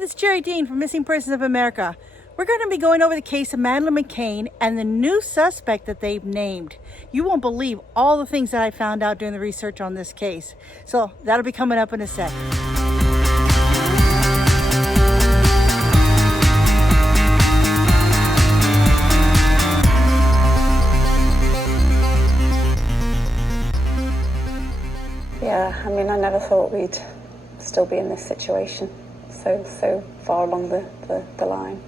this is Jerry Dean from Missing Persons of America. We're going to be going over the case of Madeleine McCann and the new suspect that they've named. You won't believe all the things that I found out during the research on this case. So that'll be coming up in a sec. Yeah, I mean, I never thought we'd still be in this situation so far along the line.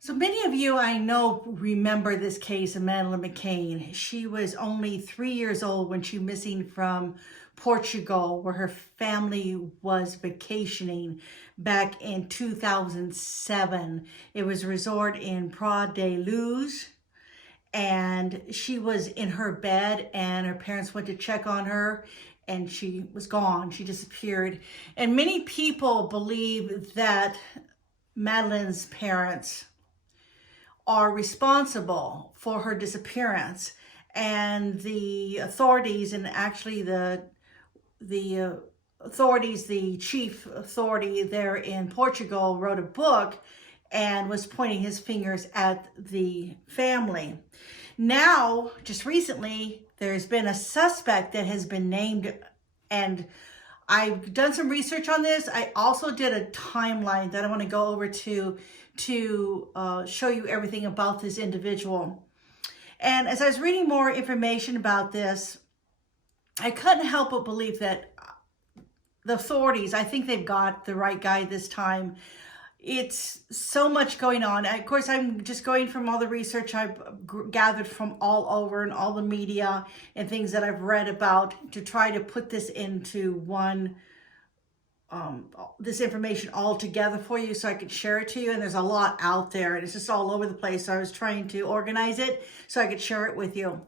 So many of you I know remember this case of Madeleine McCann. She was only 3 years old when she missing from Portugal, where her family was vacationing back in 2007. It was a resort in Praia de Luz, and she was in her bed and her parents went to check on her and she was gone. She disappeared. And many people believe that Madeleine's parents are responsible for her disappearance, and the authorities, and actually the authorities, the chief authority there in Portugal wrote a book and was pointing his fingers at the family. Now, just recently, there's been a suspect that has been named, and I've done some research on this. I also did a timeline that I want to go over to show you everything about this individual. And as I was reading more information about this, I couldn't help but believe that the authorities, I think they've got the right guy this time. It's so much going on. Of course, I'm just going from all the research I've gathered from all over and all the media and things that I've read about to try to put this into one, this information all together for you so I could share it to you. And there's a lot out there and it's just all over the place. So I was trying to organize it so I could share it with you.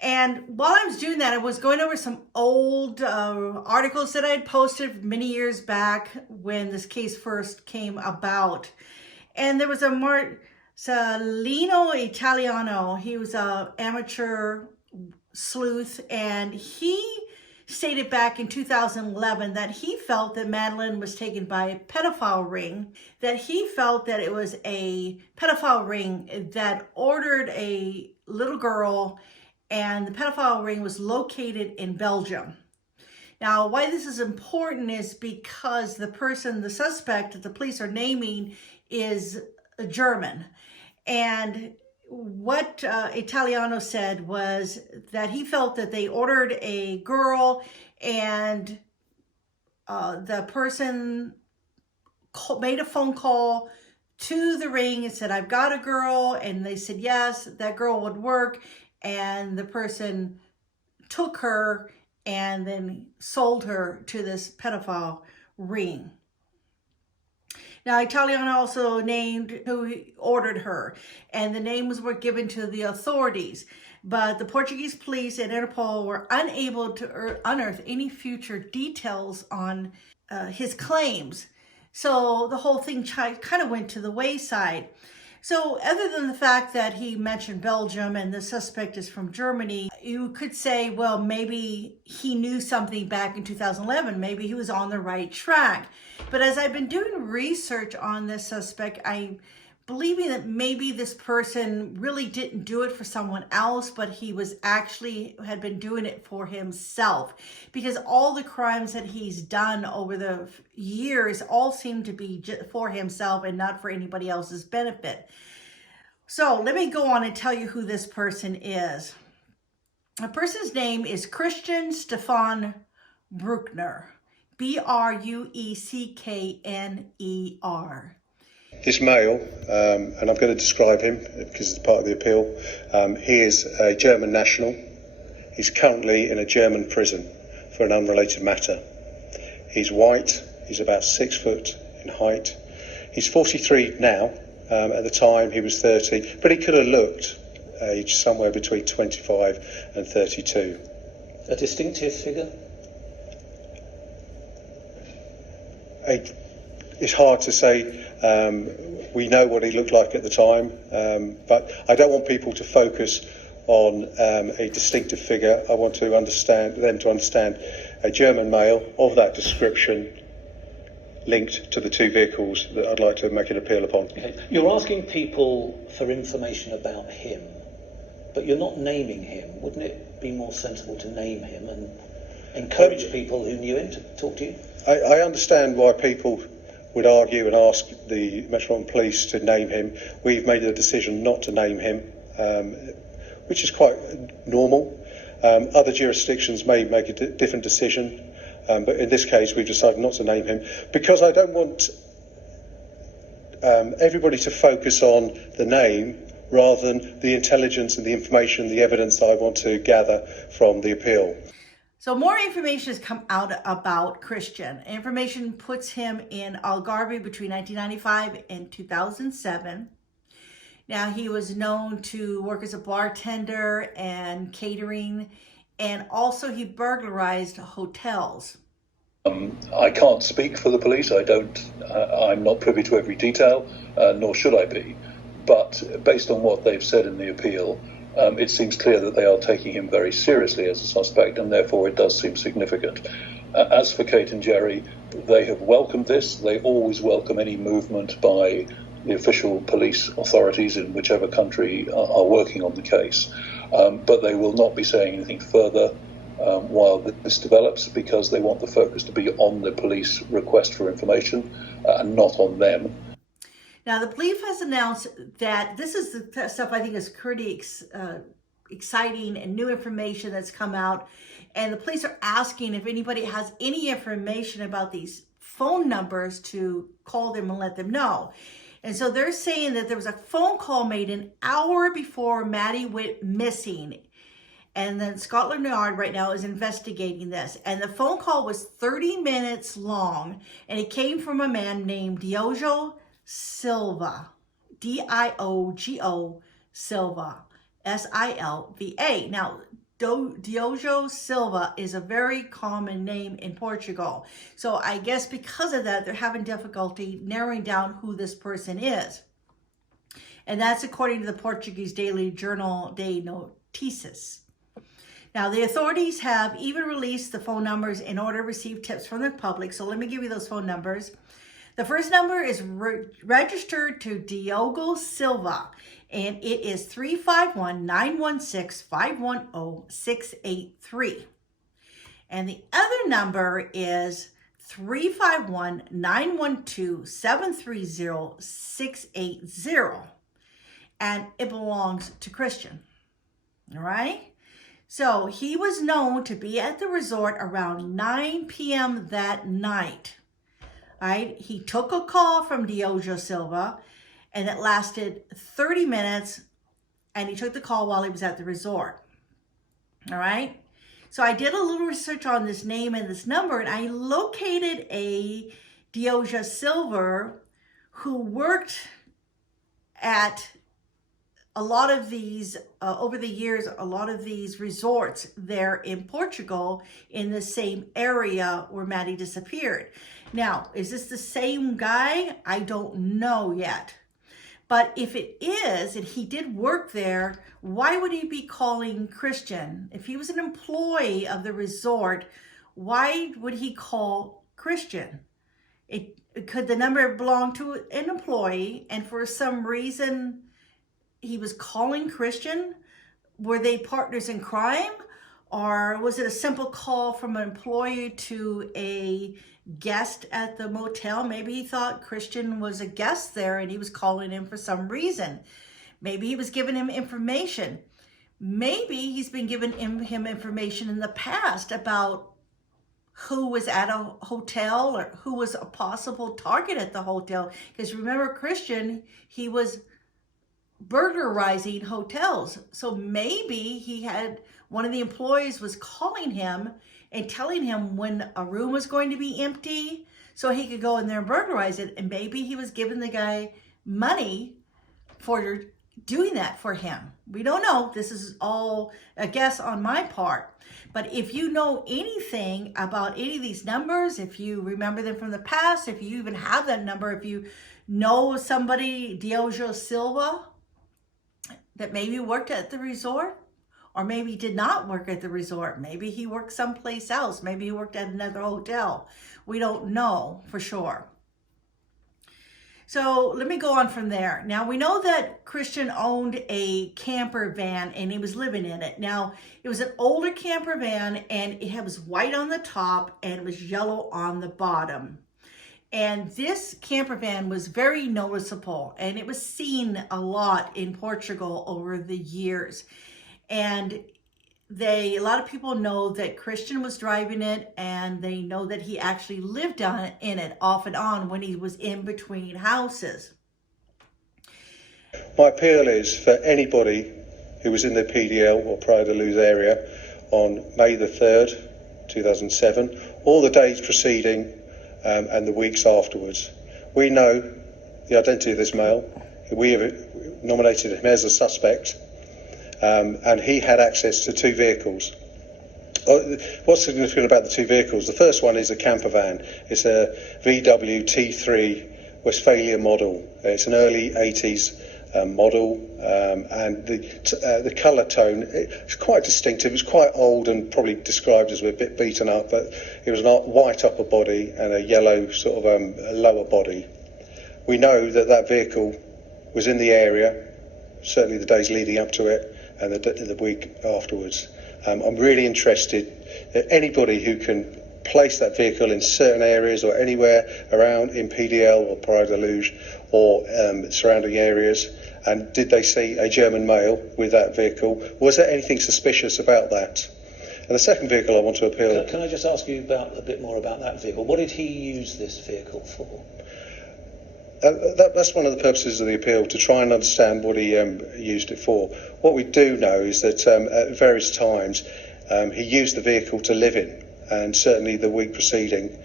And while I was doing that, I was going over some old articles that I had posted many years back when this case first came about. And there was a Marcelino Italiano. He was an amateur sleuth, and he stated back in 2011 that he felt that Madeleine was taken by a pedophile ring, that he felt that it was a pedophile ring that ordered a little girl, and the pedophile ring was located in Belgium. Now, why this is important is because the suspect that the police are naming is a German. And what Italiano said was that he felt that they ordered a girl, and the person made a phone call to the ring and said, "I've got a girl," and they said yes, that girl would work. And the person took her and then sold her to this pedophile ring. Now, Italiano also named who ordered her, and the names were given to the authorities. But the Portuguese police and Interpol were unable to unearth any future details on his claims. So the whole thing kind of went to the wayside. So other than the fact that he mentioned Belgium and the suspect is from Germany, you could say, well, maybe he knew something back in 2011. Maybe he was on the right track. But as I've been doing research on this suspect, I'm believing that maybe this person really didn't do it for someone else, but he was actually had been doing it for himself, because all the crimes that he's done over the years all seem to be for himself and not for anybody else's benefit. So let me go on and tell you who this person is. The person's name is Christian Stefan Brueckner, Brueckner. This male, and I'm going to describe him because it's part of the appeal, he is a German national. He's currently in a German prison for an unrelated matter. He's white, he's about 6 foot in height. He's 43 now, at the time he was 30, but he could have looked aged somewhere between 25 and 32. A distinctive figure? It's hard to say. We know what he looked like at the time, but I don't want people to focus on a distinctive figure. I want them to understand a German male of that description, linked to the two vehicles that I'd like to make an appeal upon. Okay. You're asking people for information about him, but you're not naming him. Wouldn't it be more sensible to name him and encourage people who knew him to talk to you? I understand why people would argue and ask the Metropolitan Police to name him. We've made the decision not to name him, which is quite normal. Other jurisdictions may make a different decision, but in this case we've decided not to name him because I don't want everybody to focus on the name rather than the intelligence and the information, the evidence that I want to gather from the appeal. So more information has come out about Christian. Information puts him in Algarve between 1995 and 2007. Now, he was known to work as a bartender and catering, and also he burglarized hotels. I can't speak for the police. I'm not privy to every detail, nor should I be. But based on what they've said in the appeal, it seems clear that they are taking him very seriously as a suspect, and therefore it does seem significant. As for Kate and Jerry, they have welcomed this. They always welcome any movement by the official police authorities in whichever country are working on the case. But they will not be saying anything further while this develops, because they want the focus to be on the police request for information and not on them. Now, the police has announced that this is the stuff I think is pretty exciting and new information that's come out. And the police are asking if anybody has any information about these phone numbers to call them and let them know. And so they're saying that there was a phone call made an hour before Maddie went missing. And then Scotland Yard right now is investigating this. And the phone call was 30 minutes long. And it came from a man named Diogo Silva, Diogo Silva, Silva. Now, Diogo Silva is a very common name in Portugal. So I guess because of that, they're having difficulty narrowing down who this person is. And that's according to the Portuguese daily journal de Notícias. Now, the authorities have even released the phone numbers in order to receive tips from the public. So let me give you those phone numbers. The first number is registered to Diogo Silva, and it is 351-916-510-683. And the other number is 351-912-730-680, and it belongs to Christian. All right? So he was known to be at the resort around 9 p.m. that night. Right? He took a call from Diogo Silva, and it lasted 30 minutes, and he took the call while he was at the resort. All right? So I did a little research on this name and this number, and I located a Diogo Silva who worked at a lot of these, over the years, a lot of these resorts there in Portugal in the same area where Maddie disappeared. Now, is this the same guy? I don't know yet. But if it is, and he did work there, why would he be calling Christian? If he was an employee of the resort, why would he call Christian? Could the number belong to an employee, and for some reason he was calling Christian? Were they partners in crime? Or was it a simple call from an employee to a guest at the motel? Maybe he thought Christian was a guest there and he was calling him for some reason. Maybe he was giving him information. Maybe he's been giving him information in the past about who was at a hotel or who was a possible target at the hotel. Because remember, Christian, he was burglarizing hotels. So maybe he had, one of the employees was calling him and telling him when a room was going to be empty so he could go in there and burglarize it. And maybe he was giving the guy money for doing that for him. We don't know. This is all a guess on my part. But if you know anything about any of these numbers, if you remember them from the past, if you even have that number, if you know somebody, Diogo Silva, that maybe worked at the resort, or maybe did not work at the resort. Maybe he worked someplace else. Maybe he worked at another hotel. We don't know for sure. So let me go on from there. Now we know that Christian owned a camper van and he was living in it. Now it was an older camper van and it was white on the top and it was yellow on the bottom. And this camper van was very noticeable and it was seen a lot in Portugal over the years. And a lot of people know that Christian was driving it, and they know that he actually lived in it off and on when he was in between houses. My appeal is for anybody who was in the PDL or Praia da Luz area on May the 3rd, 2007, all the days preceding and the weeks afterwards. We know the identity of this male. We have nominated him as a suspect. And he had access to 2 vehicles. What's significant about the 2 vehicles? The first one is a camper van. It's a VW T3 Westphalia model. It's an early 80s model, and the colour tone, it's quite distinctive. It's quite old and probably described as a bit beaten up, but it was a white upper body and a yellow sort of lower body. We know that vehicle was in the area, certainly the days leading up to it, and the week afterwards. I'm really interested that anybody who can place that vehicle in certain areas or anywhere around in PDL or Praia da Luz or surrounding areas, and did they see a German male with that vehicle? Was there anything suspicious about that? And the second vehicle I want to appeal... Can I just ask you a bit more about that vehicle? What did he use this vehicle for? That's one of the purposes of the appeal, to try and understand what he used it for. What we do know is that at various times he used the vehicle to live in, and certainly the week preceding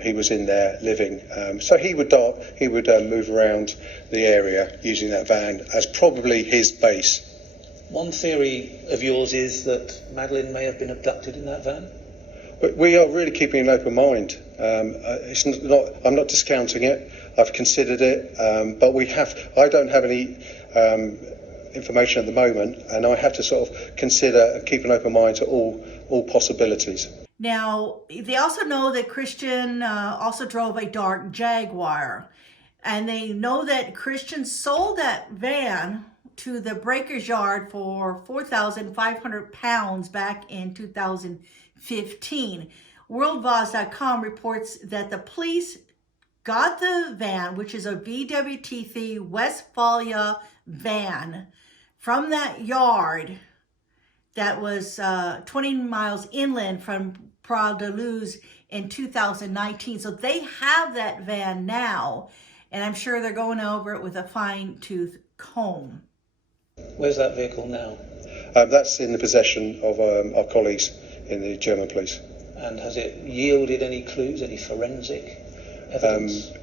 he was in there living. So he would move around the area using that van as probably his base. One theory of yours is that Madeleine may have been abducted in that van? We are really keeping an open mind. I'm not discounting it. I've considered it, but I don't have any information at the moment, and I have to sort of consider and keep an open mind to all possibilities. Now, they also know that Christian also drove a dark Jaguar, and they know that Christian sold that van to the breaker's yard for £4,500 back in 2015. WorldVoz.com reports that the police got the van, which is a VW Westphalia van, from that yard that was 20 miles inland from Praia da Luz in 2019. So they have that van now, and I'm sure they're going over it with a fine-tooth comb. Where's that vehicle now? That's in the possession of our colleagues in the German police. And has it yielded any clues, any forensic evidence? I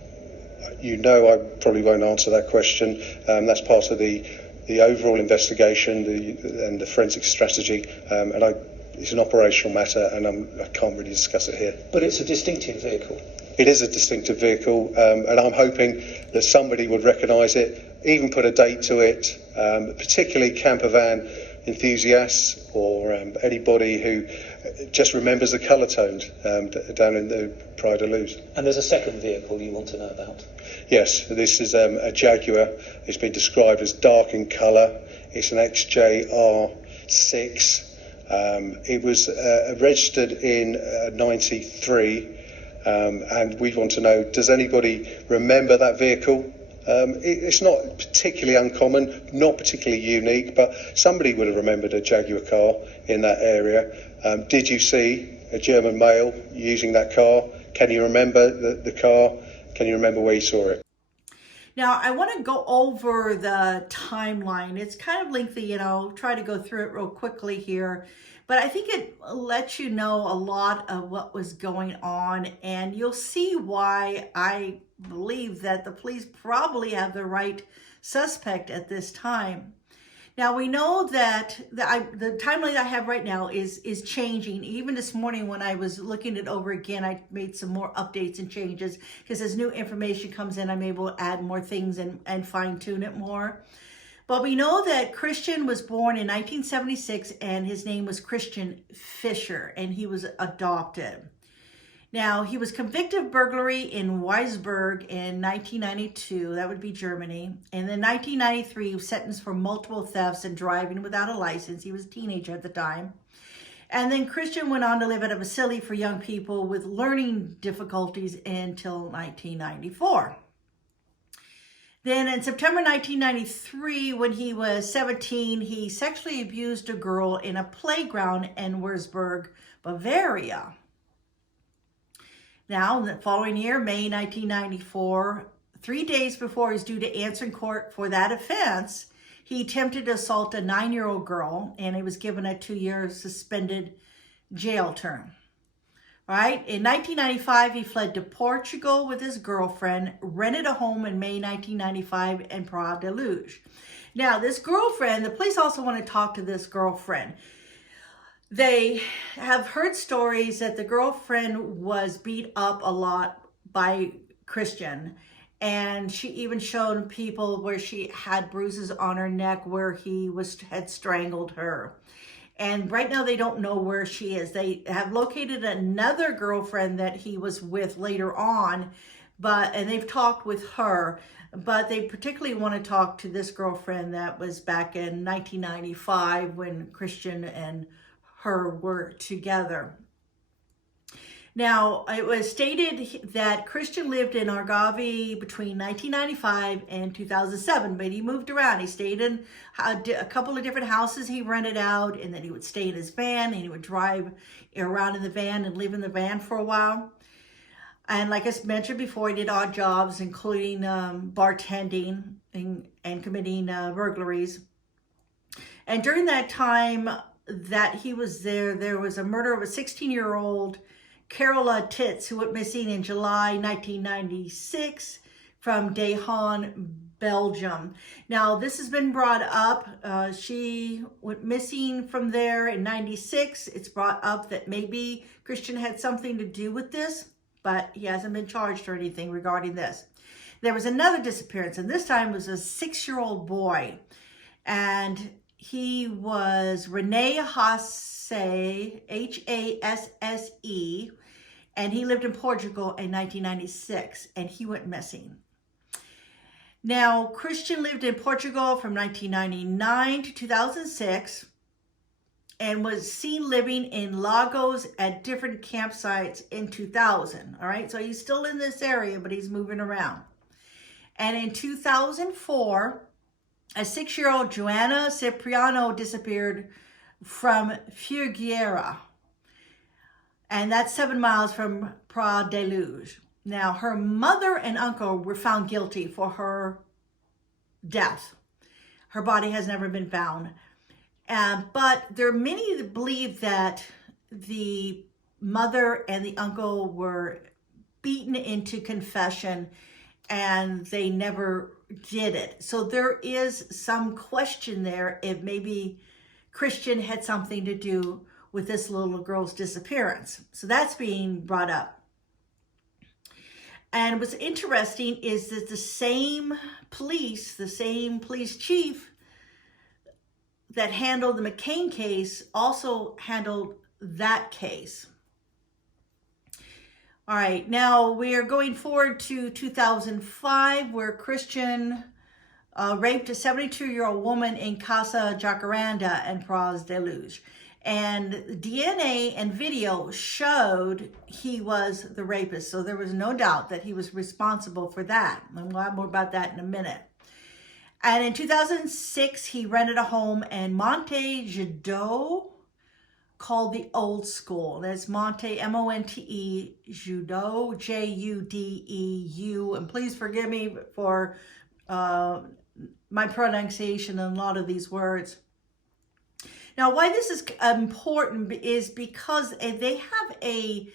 probably won't answer that question. That's part of the overall investigation and the forensic strategy, and it's an operational matter, and I can't really discuss it here. But it's a distinctive vehicle. It is a distinctive vehicle, and I'm hoping that somebody would recognise it, even put a date to it, particularly camper van enthusiasts or anybody who just remembers the colour tones down in the Praia da Luz. And there's a second vehicle you want to know about? Yes, this is a Jaguar. It's been described as dark in colour. It's an XJR6. It was registered in 93, and we want to know, does anybody remember that vehicle? It's not particularly uncommon, not particularly unique, but somebody would have remembered a Jaguar car in that area. Did you see a German male using that car? Can you remember the car? Can you remember where you saw it? Now, I want to go over the timeline. It's kind of lengthy, try to go through it real quickly here. But I think it lets you know a lot of what was going on, and you'll see why I believe that the police probably have the right suspect at this time. Now, we know that the timeline I have right now is changing. Even this morning when I was looking it over again, I made some more updates and changes, because as new information comes in, I'm able to add more things and fine-tune it more. But we know that Christian was born in 1976, and his name was Christian Fisher, and he was adopted. Now, he was convicted of burglary in Weisberg in 1992. That would be Germany. And then 1993, he was sentenced for multiple thefts and driving without a license. He was a teenager at the time. And then Christian went on to live at a facility for young people with learning difficulties until 1994. Then in September 1993, when he was 17, he sexually abused a girl in a playground in Würzburg, Bavaria. Now, the following year, May 1994, 3 days before he's due to answer in court for that offense, he attempted to assault a 9-year-old girl, and he was given a 2-year suspended jail term. All right. In 1995, he fled to Portugal with his girlfriend, rented a home in May 1995 in Praia de Luz. Now, this girlfriend, the police also want to talk to this girlfriend. They have heard stories that the girlfriend was beat up a lot by Christian, and she even showed people where she had bruises on her neck where he had strangled her. And right now they don't know where she is. They have located another girlfriend that he was with later on, and they've talked with her, but they particularly want to talk to this girlfriend that was back in 1995 when Christian and her were together. Now, it was stated that Christian lived in Algarve between 1995 and 2007, but he moved around. He stayed in a couple of different houses he rented out, and then he would stay in his van, and he would drive around in the van and live in the van for a while. And like I mentioned before, he did odd jobs, including bartending and committing burglaries. And during that time that he was there was a murder of a 16-year-old Carola Titz, who went missing in July 1996 from Dahan, Belgium. Now, this has been brought up. She went missing from there in 96. It's brought up that maybe Christian had something to do with this, but he hasn't been charged or anything regarding this. There was another disappearance, and this time was a 6-year-old boy. And he was Rene Hasse, Hasse, and he lived in Portugal in 1996, and he went missing. Now, Christian lived in Portugal from 1999 to 2006 and was seen living in Lagos at different campsites in 2000. All right, so he's still in this area, but he's moving around. And in 2004, a 6-year-old Joanna Cipriano disappeared from Figueira, and that's 7 miles from Praia de Luz. Now, her mother and uncle were found guilty for her death. Her body has never been found. But there are many that believe that the mother and the uncle were beaten into confession and they never did it. So there is some question there if maybe Christian had something to do with this little girl's disappearance. So that's being brought up. And what's interesting is that the same police chief that handled the McCain case also handled that case. All right, now we are going forward to 2005, where Christian raped a 72-year-old woman in Casa Jacaranda and Praia de Luz. And DNA and video showed he was the rapist, so there was no doubt that he was responsible for that. And we'll have more about that in a minute. And in 2006, he rented a home in Monte Judo called the Old School. That's Monte, M-O-N-T-E, Judo, J-U-D-E-U. And please forgive me for my pronunciation on a lot of these words. Now, why this is important is because they have a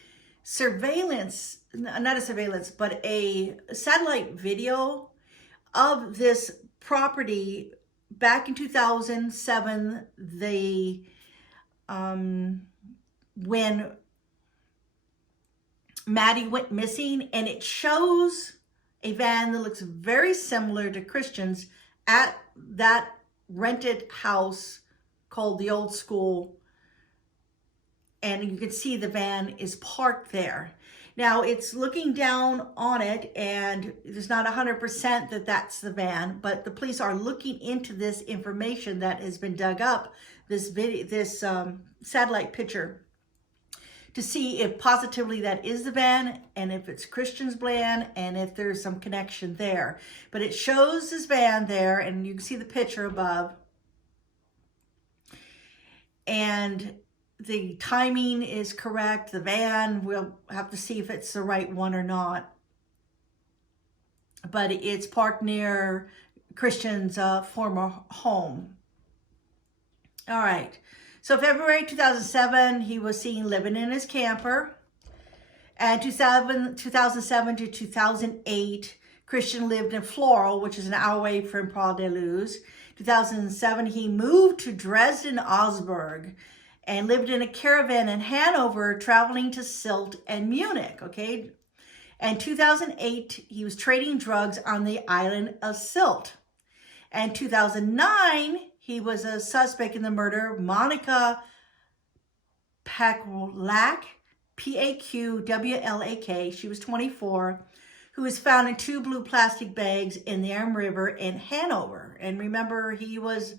surveillance, not a surveillance, but a satellite video of this property back in 2007. When Maddie went missing, and it shows a van that looks very similar to Christian's at that rented house called the Old School, and you can see the van is parked there. Now it's looking down on it, and there's not 100% that that's the van, but the police are looking into this information that has been dug up, this video, this satellite picture, to see if positively that is the van, and if it's Christian's van, and if there's some connection there. But it shows this van there, and you can see the picture above. And the timing is correct. The van, we'll have to see if it's the right one or not. But it's parked near Christian's former home. All right. So February 2007, he was seen living in his camper. And 2007 to 2008, Christian lived in Floral, which is an hour away from Praia da Luz. 2007, he moved to Dresden-Augsburg and lived in a caravan in Hanover, traveling to Sylt and Munich, okay? And 2008, he was trading drugs on the island of Sylt. And 2009, he was a suspect in the murder of Monica Paqwlak, Paqwlak, she was 24, who was found in 2 blue plastic bags in the Arm River in Hanover. And remember, he was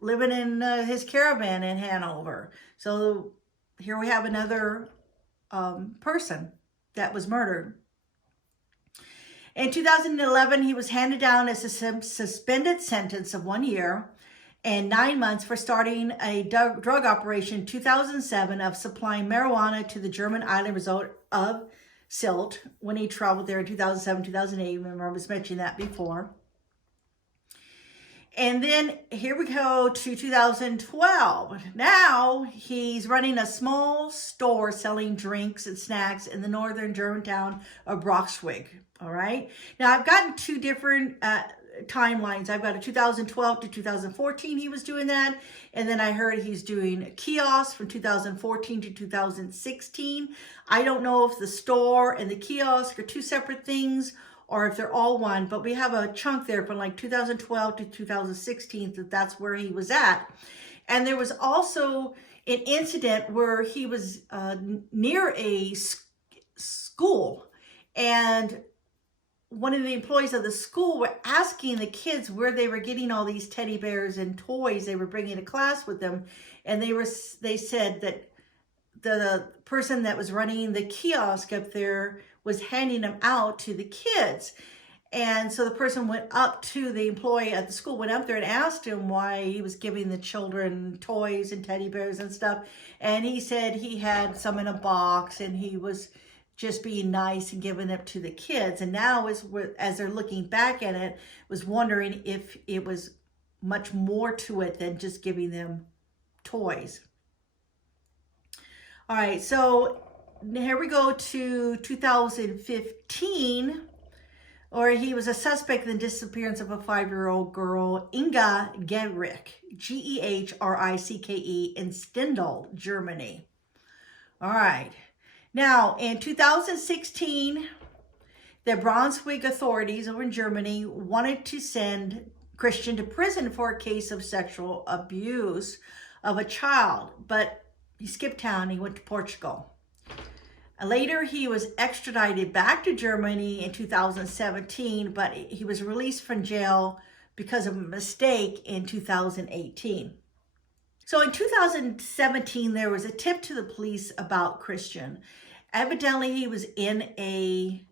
living in his caravan in Hanover. So here we have another person that was murdered. In 2011, he was handed down as a suspended sentence of 1 year and 9 months for starting a drug operation in 2007 of supplying marijuana to the German island resort of Sylt when he traveled there in 2007, 2008. Remember, I was mentioning that before. And then here we go to 2012. Now he's running a small store selling drinks and snacks in the northern German town of Braunschweig. All right. Now I've gotten 2 different timelines. I've got a 2012 to 2014 he was doing that. And then I heard he's doing a kiosk from 2014 to 2016. I don't know if the store and the kiosk are 2 separate things or if they're all one, but we have a chunk there from like 2012 to 2016 that's where he was at. And there was also an incident where he was near a school, and one of the employees of the school were asking the kids where they were getting all these teddy bears and toys they were bringing to class with them. And they said that the person that was running the kiosk up there was handing them out to the kids. And so the person went up to the employee at the school, went up there and asked him why he was giving the children toys and teddy bears and stuff. And he said he had some in a box and he was just being nice and giving it to the kids. And now as they're looking back at it, was wondering if it was much more to it than just giving them toys. All right, so here we go to 2015, or he was a suspect in the disappearance of a 5-year-old girl, Inga Gehrick, Gehricke, in Stendal, Germany. All right. Now, in 2016, the Braunschweig authorities over in Germany wanted to send Christian to prison for a case of sexual abuse of a child, but he skipped town. He went to Portugal. Later, he was extradited back to Germany in 2017, but he was released from jail because of a mistake in 2018. So in 2017, there was a tip to the police about Christian. Evidently, he was in a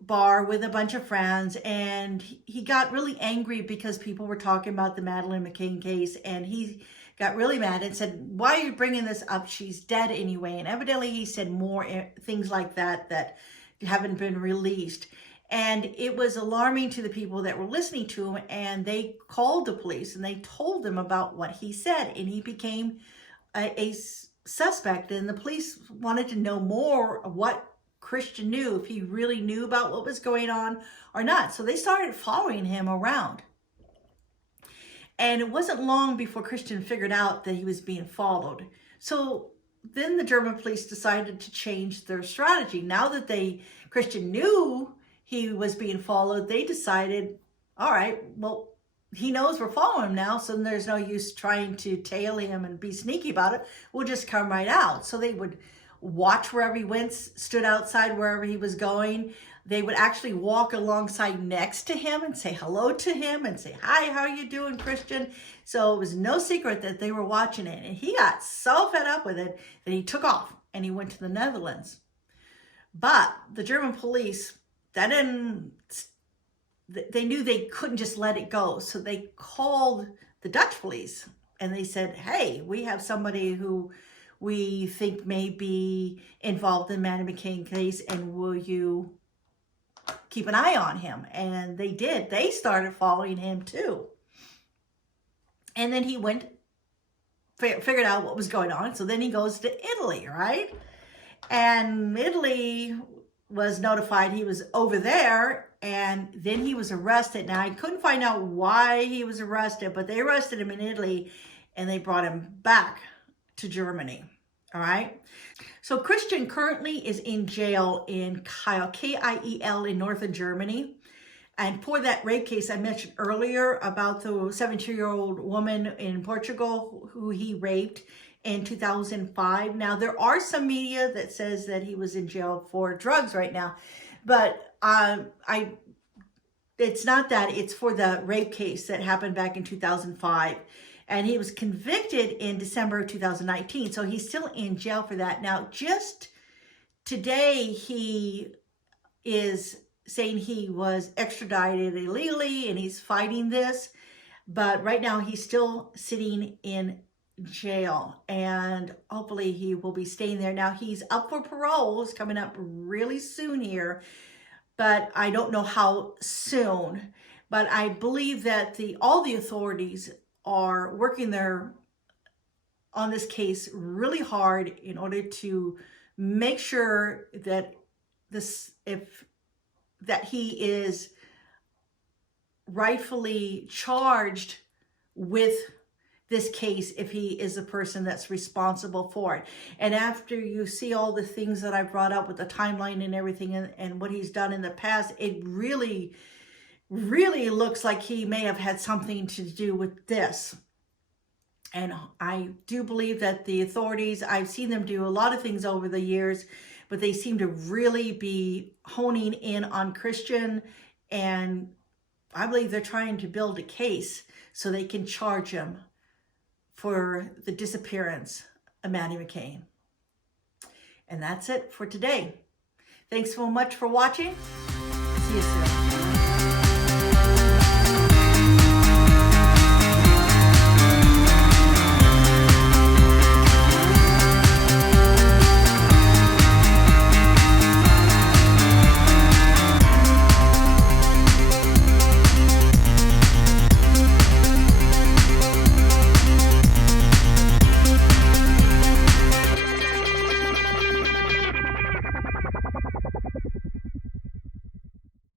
bar with a bunch of friends, and he got really angry because people were talking about the Madeleine McCann case, and he got really mad and said, "Why are you bringing this up? She's dead anyway." And evidently, he said more things like that that haven't been released. And it was alarming to the people that were listening to him, and they called the police and they told them about what he said, and he became a suspect. And the police wanted to know more of what Christian knew, if he really knew about what was going on or not. So they started following him around. And it wasn't long before Christian figured out that he was being followed. So then the German police decided to change their strategy. Now that Christian knew he was being followed, they decided, all right, well, he knows we're following him now, so there's no use trying to tail him and be sneaky about it. We'll just come right out. So they would watch wherever he went, stood outside wherever he was going. They would actually walk alongside next to him and say hello to him and say, "Hi, how are you doing, Christian?" So it was no secret that they were watching it. And he got so fed up with it that he took off and he went to the Netherlands. But the German police, they knew they couldn't just let it go. So they called the Dutch police and they said, "Hey, we have somebody who we think may be involved in the Manny McCain case, and will you keep an eye on him?" And they did. They started following him too. And then he figured out what was going on. So then he goes to Italy, right? And Italy was notified he was over there, and then he was arrested. Now, I couldn't find out why he was arrested, but they arrested him in Italy and they brought him back to Germany. All right. So Christian currently is in jail in Kiel, K-I-E-L, in northern Germany. And for that rape case I mentioned earlier about the 17-year-old woman in Portugal who he raped in 2005. Now, there are some media that says that he was in jail for drugs right now, but it's not that. It's for the rape case that happened back in 2005. And he was convicted in December of 2019. So he's still in jail for that. Now, just today, he is saying he was extradited illegally and he's fighting this. But right now, he's still sitting in jail. And hopefully, he will be staying there. Now, he's up for parole. It's coming up really soon here. But I don't know how soon. But I believe that all the authorities are working on this case really hard in order to make sure that he is rightfully charged with this case if he is the person that's responsible for it. And after you see all the things that I brought up with the timeline and everything and what he's done in the past, it really looks like he may have had something to do with this. And I do believe that the authorities, I've seen them do a lot of things over the years, but they seem to really be honing in on Christian. And I believe they're trying to build a case so they can charge him for the disappearance of Manny McCain. And that's it for today. Thanks so much for watching. See you soon.